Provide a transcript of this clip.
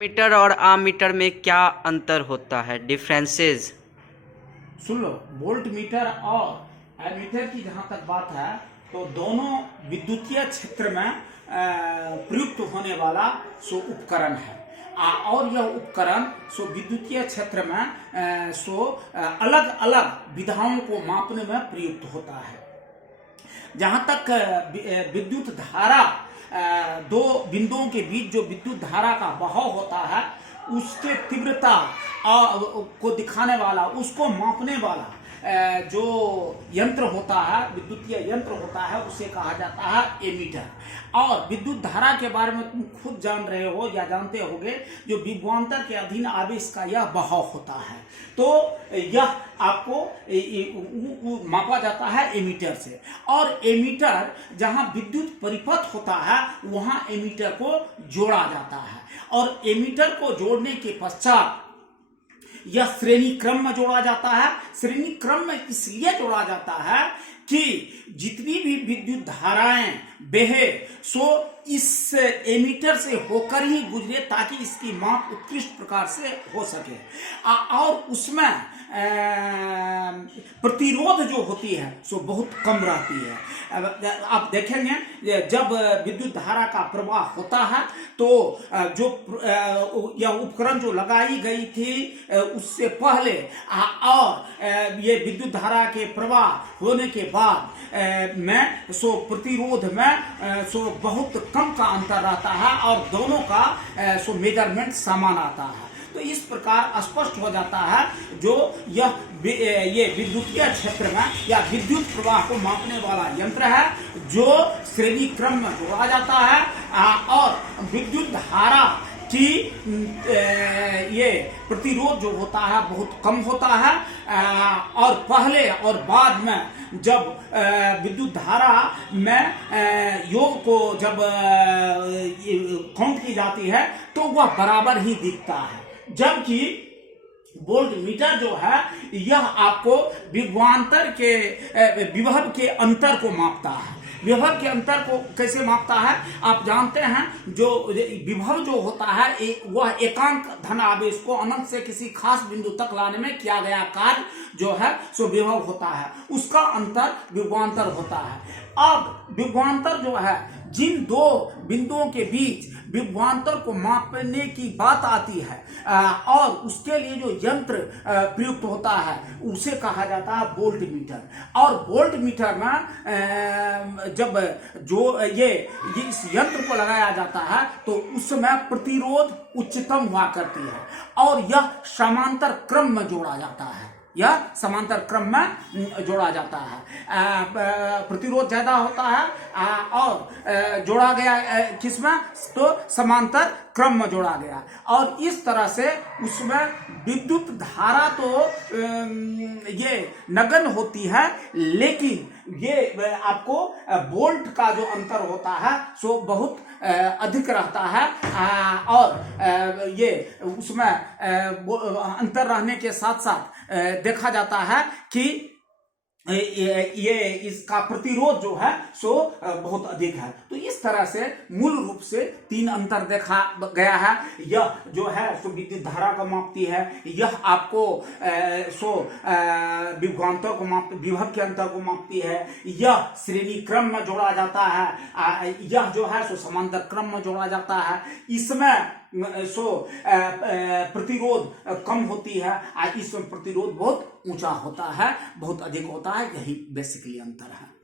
Metre और ammeter में क्या अंतर होता है? डिफरेंसेस। सुन लो, वोल्ट मीटर और एमीटर की जहां तक बात है तो दोनों विद्युतीय क्षेत्र में प्रयुक्त होने वाला उपकरण है। और यह उपकरण विद्युतीय क्षेत्र में अलग अलग विधाओं को मापने में प्रयुक्त होता है। जहां तक विद्युत धारा, दो बिंदुओं के बीच जो विद्युत धारा का बहाव होता है उसके तीव्रता को दिखाने वाला, उसको मापने वाला जो यंत्र होता है, विद्युतीय यंत्र होता है, उसे कहा जाता है एमीटर। और विद्युत धारा के बारे में तुम खुद जान रहे हो या जानते होगे, जो विभवांतर के अधीन आवेश का यह बहाव होता है, तो यह आपको मापा जाता है एमीटर से। और एमीटर, जहां विद्युत परिपथ होता है वहां एमीटर को जोड़ा जाता है। और एमीटर को जोड़ने के पश्चात यह श्रेणी क्रम में जोड़ा जाता है। श्रेणी क्रम में इसलिए जोड़ा जाता है कि जितनी भी विद्युत धाराएं बहे इस एमीटर से होकर ही गुजरे, ताकि इसकी माप उत्कृष्ट प्रकार से हो सके। और उसमें प्रतिरोध जो होती है बहुत कम रहती है। आप देखेंगे जब विद्युत धारा का प्रवाह होता है तो जो यह उपकरण जो लगाई गई थी उससे पहले और ये विद्युत धारा के प्रवाह होने के बाद में प्रतिरोध में बहुत कम का अंतर रहता है और दोनों का मेजरमेंट समान आता है। तो इस प्रकार स्पष्ट हो जाता है जो ये विद्युतीय क्षेत्र में या विद्युत प्रवाह को मापने वाला यंत्र है, जो श्रेणी क्रम में जोड़ा जाता है। और विद्युत धारा कि ये प्रतिरोध जो होता है बहुत कम होता है। और पहले और बाद में जब विद्युत धारा में योग को जब काउंट की जाती है तो वह बराबर ही दिखता है। जबकि वोल्ट मीटर जो है यह आपको विभवांतर के विभव के अंतर को मापता है। विभव के अंतर को कैसे मापता है? आप जानते हैं जो विभव जो होता है वह एकांक धन आवेश को अनंत से किसी खास बिंदु तक लाने में किया गया कार्य जो है विभव होता है, उसका अंतर विभवांतर होता है। अब विभवांतर जो है, जिन दो बिंदुओं के बीच विभवांतर को मापने की बात आती है और उसके लिए जो यंत्र प्रयुक्त होता है उसे कहा जाता है वोल्ट मीटर। और वोल्ट मीटर में जब जो ये इस यंत्र को लगाया जाता है तो उसमें प्रतिरोध उच्चतम हुआ करती है और यह समांतर क्रम में जोड़ा जाता है। यह समांतर क्रम में जोड़ा जाता है। प्रतिरोध ज्यादा होता है और जोड़ा गया किसमें? तो समांतर क्रम में जोड़ा गया। और इस तरह से उसमें विद्युत धारा तो ये नगण्य होती है, लेकिन ये आपको वोल्ट का जो अंतर होता है बहुत अधिक रहता है। और ये उसमें अंतर रहने के साथ साथ देखा जाता है कि ये इसका प्रतिरोध जो है बहुत अधिक है। तो इस तरह से मूल रूप से तीन अंतर देखा गया है। यह जो है विद्युत धारा को मापती है, यह आपको विभवांतर को विभव के अंतर को मापती है, यह श्रेणी क्रम में जोड़ा जाता है, यह जो है समांतर क्रम में जोड़ा जाता है। इसमें प्रतिरोध कम होती है, इसमें प्रतिरोध बहुत ऊंचा होता है, बहुत अधिक होता है। यही बेसिकली अंतर है।